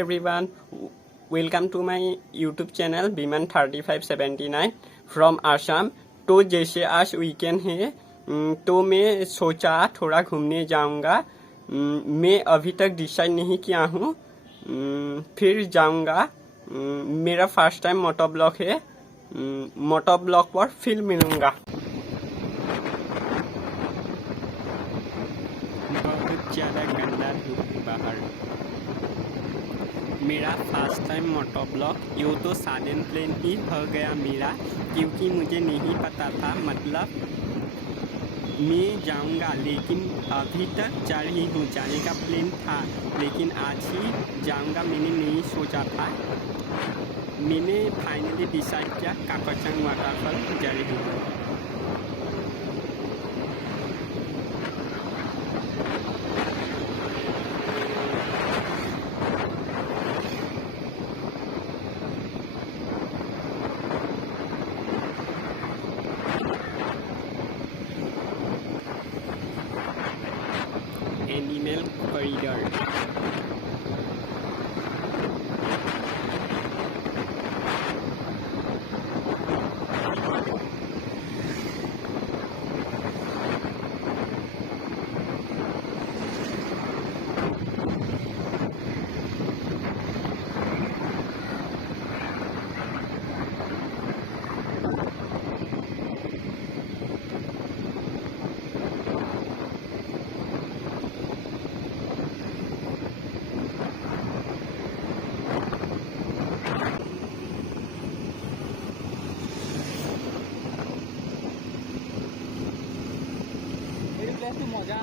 everyone, welcome to my YouTube channel Biman3579 from Assam। तो जैसे आज वीकेंड है तो मैं सोचा थोड़ा घूमने जाऊंगा। मैं अभी तक डिसाइड नहीं किया हूँ, फिर जाऊंगा। मेरा फर्स्ट टाइम मोटो ब्लॉग है, मोटो ब्लॉग पर फिर मिलूंगा। बहुत ज़्यादा गंदा धूप बाहर। मेरा फर्स्ट टाइम मोटो ब्लॉग यूँ तो सडन प्लान ही हो गया मेरा, क्योंकि मुझे नहीं पता था। मतलब मैं जाऊंगा, लेकिन अभी तक जा रही हूँ। जाने का प्लान था लेकिन आज ही जाऊंगा मैंने नहीं सोचा था। मैंने फाइनली डिसाइड किया काकचंग वाटरफॉल जा रही हूँ। Animal corridor. मजा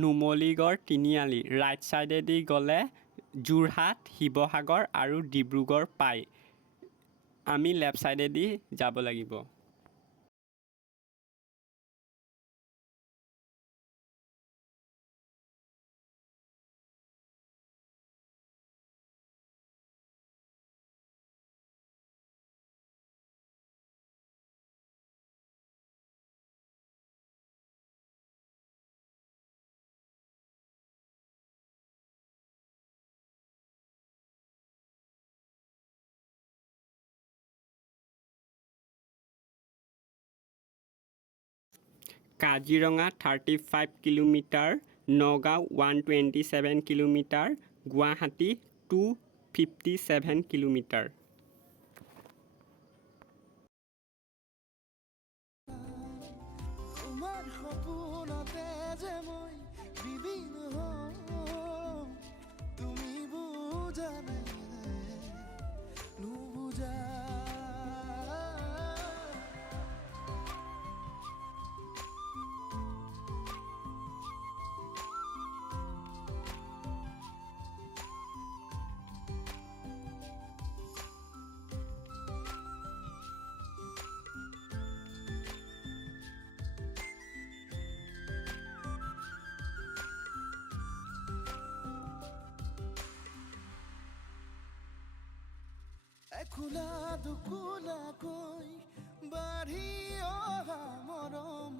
নুমলীগড় তিনিআলি ৰাইট ছাইডেদি গ'লে যোৰহাট শিৱসাগৰ আৰু ডিব্ৰুগড় পায় আমি লেফ্ট ছাইডেদি যাব লাগিব Kaziranga 35 kilometre Nagaon 127 kilometre Guwahati 257 kilometre তোমাৰ সপোনতে যে মই বিলীন হওঁ তুমি বুজানে নুবুজা এখোলা দুখোলাকৈ বাঢ়ি অহা মৰম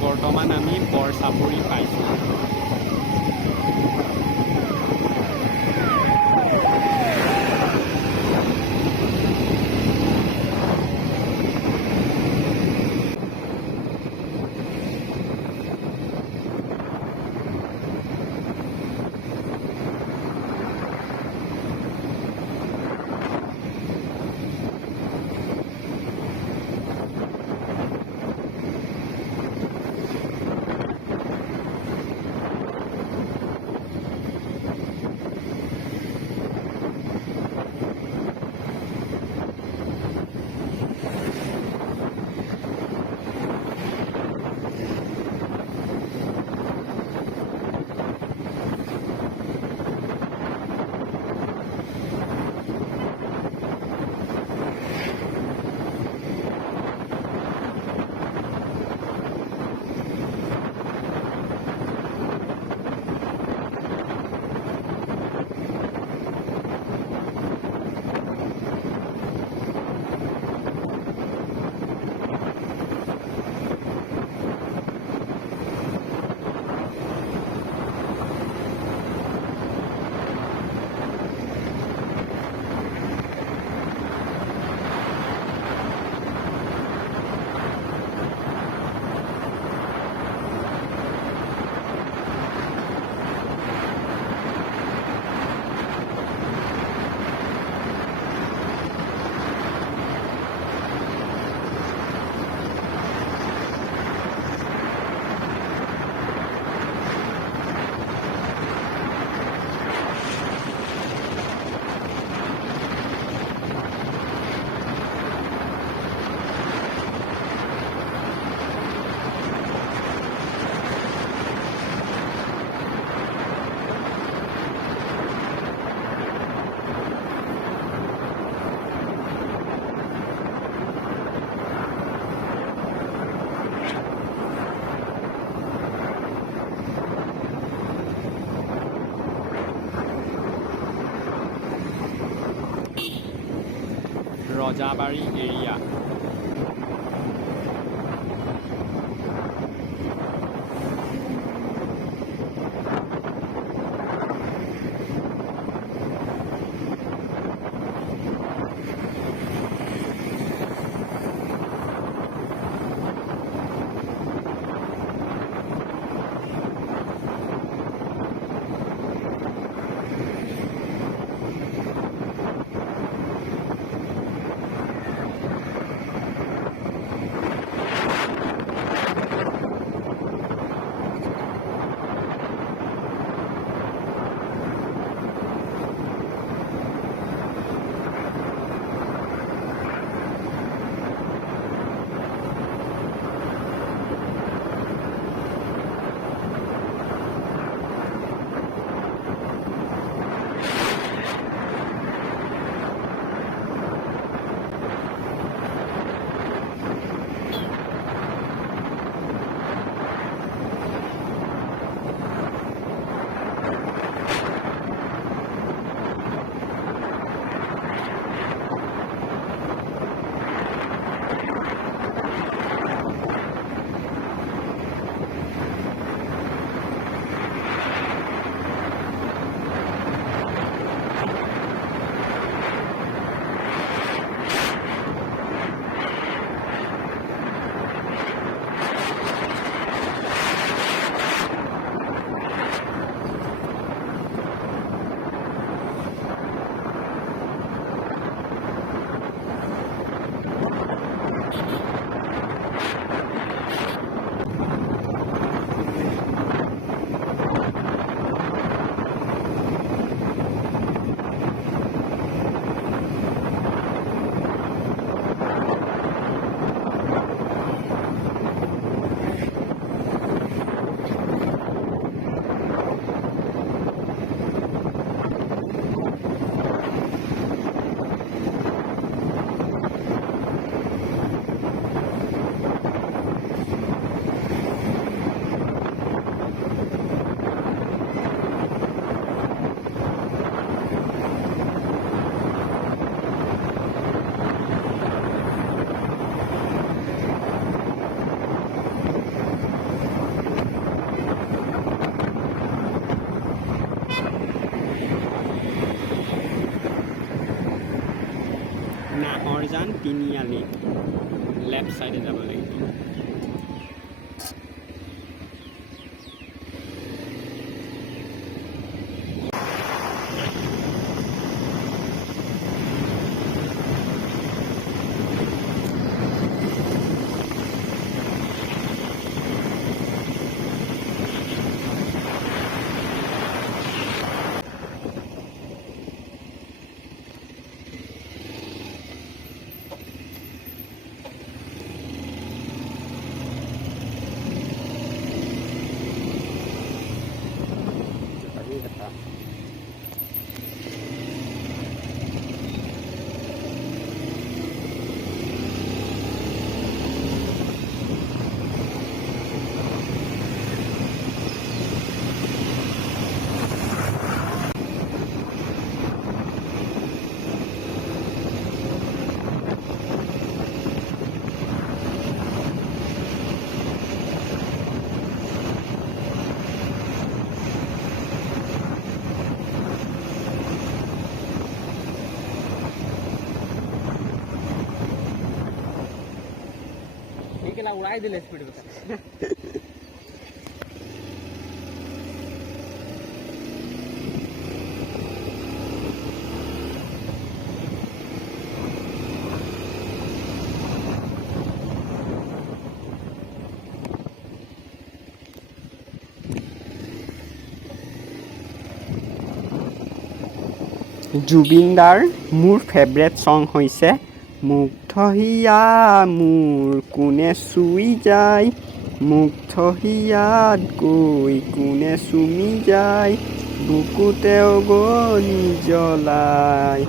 বৰ্তমান আমি বৰচাপৰি পাইছোঁ ৰজাবাৰী এৰিয়া নাহৰজান তিনিআলি লেফ্ট চাইডে যাব লাগিব केला उड़ाई दिले स्पीड में জুবিন দাৰ মোৰ ফেভৰেট ছং হৈছে মুগ্ধ হিয়া মোৰ কোনে চুই যায় মুগ্ধ হিয়াত গৈ কোনে চুমি যায় বুকুতে অগনি জ্বলাই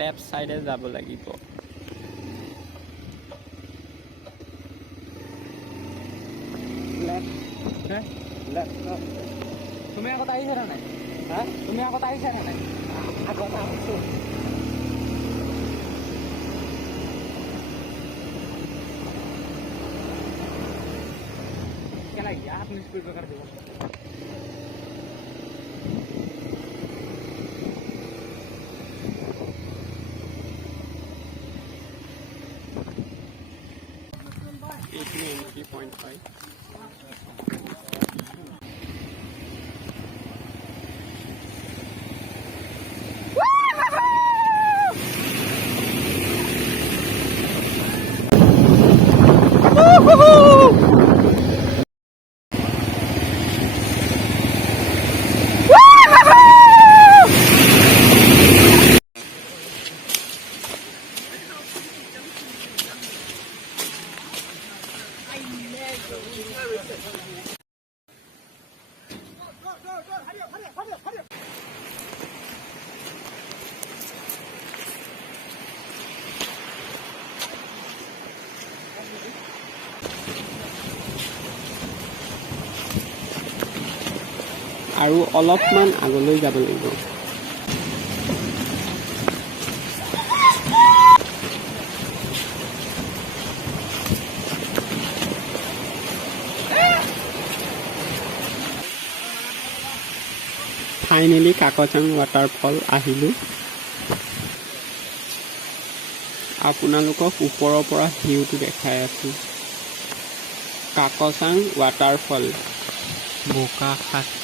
লেফ্ট সাইডে যাব লাগিব তুমি আগত আহিছা নে নাই হা তুমি আগত আহিছা নে নাই আগত আহিছো কেলা ইয়াত স্পীড ব্ৰেকাৰ দিব entry point 5 আৰু অলপমান আগলৈ যাব লাগিব ফাইনেলি কাকচাং ৱাটাৰফল আহিলোঁ। আপোনালোকক ওপৰৰ পৰা ভিউটো দেখাই আছোঁ। কাকচাং ৱাটাৰফল বোকাখাত।